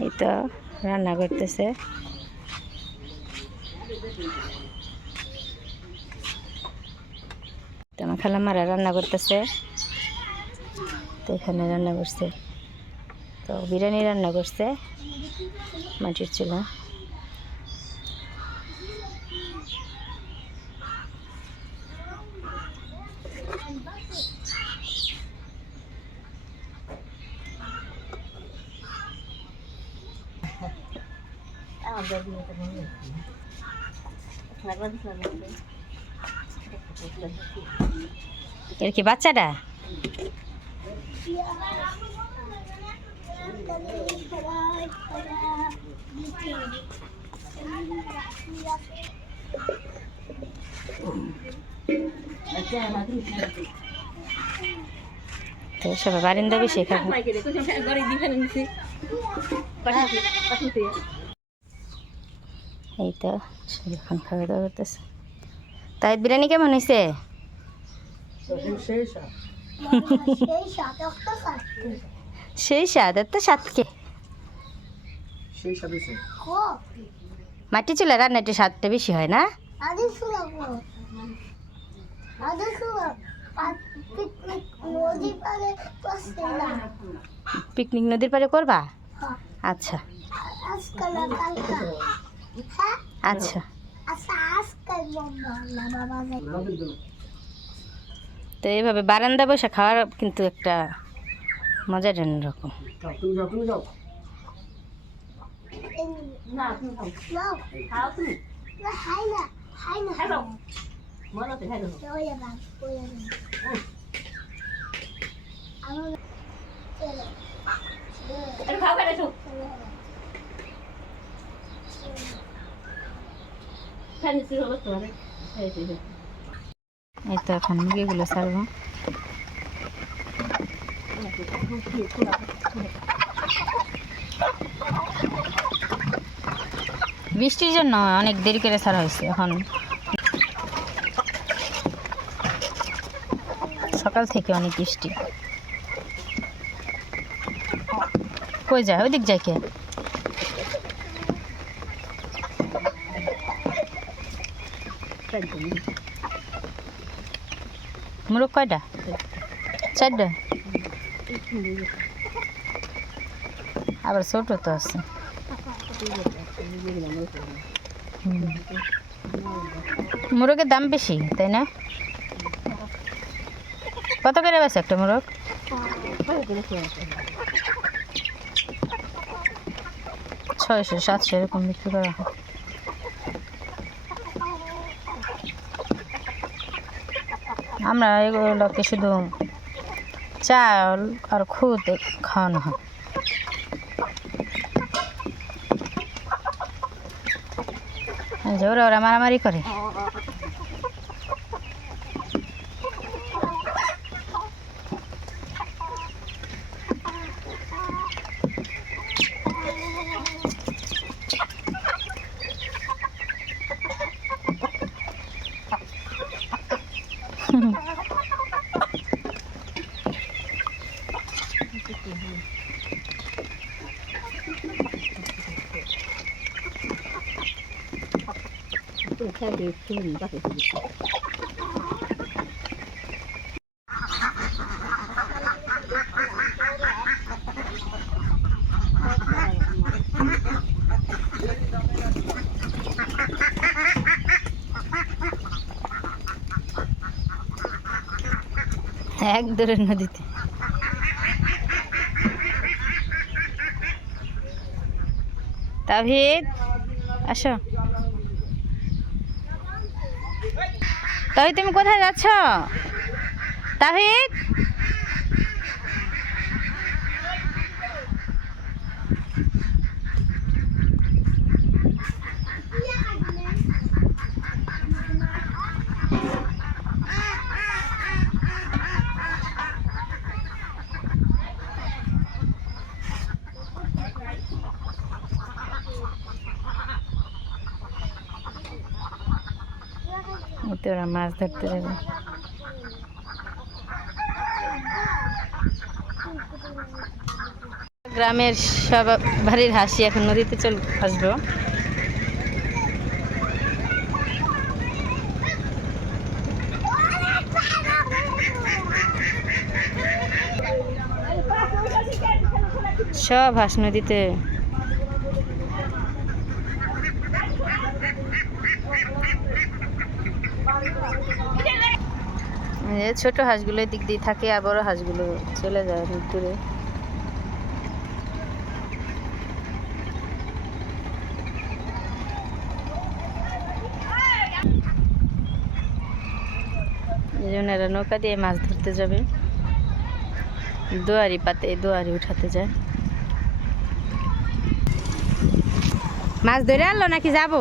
এই তো রান্না করতেছে। আমার খালামারা রান্না করতেছে। তো এখানে রান্না করছে। তো বিরিয়ানি রান্না করছে মাটির চুলা। এর কি বাচ্চাটা? সবাই বারিন্দা বেশি খাবে এই তো এখন খাওয়া দাওয়া করতেছে। তাই বিরিয়ানি কেমন হয়েছে? সেই স্বাদ এত স্বাদকে মাটি চুলা রান্না একটু স্বাদটা বেশি হয় না? পিকনিক নদীর পাড়ে পাড়ে করবা? হ্যাঁ, আচ্ছা। আচ্ছা। তো এইভাবে বারান্দা বসে খাওয়ার কিন্তু একটা মজার অন্যরকম। তুমি যাও তুমি যাও না নাও খাও তুমি না খাই না খাই না খাই দাও ওই বাবা ওই আমার চলো এই তো এখন ছাড়বো। বৃষ্টির জন্য অনেক দেরি করে ছাড়া হয়েছে এখন। সকাল থেকে অনেক বৃষ্টি। কই যায়? ওইদিক যায় কে? মুরগ কয়টা চারটা আবার ছোট তো আছে। মুরগের দাম বেশি তাই না কত করে বেছে একটা মুরগ ছয়শো সাতশো এরকম বিক্রি করা হয় আমরা এগুলোকে শুধু চাল আর খুদ খাওয়ানো হয়। ওরা ওরা মারামারি করে। এক দূরের নদীতে তাহিদ আসো তাহিদ তুমি কোথায় যাচ্ছ? তাহিদ? এতে ওরা মাছ ধরতে যাবে। গ্রামের সব বাড়ির হাসি এখন নদীতে চল আসব। সব হাঁস নদীতে ছোট হাঁসগুলো দিক দিয়ে থাকে, আর বড় হাঁসগুলো চলে যায় অনেক দূরে। জন্য এরা নৌকা দিয়ে মাছ ধরতে যাবে। দোয়ারি পাতে দোয়ারি উঠাতে যায়। মাছ ধরে আনলো নাকি যাব?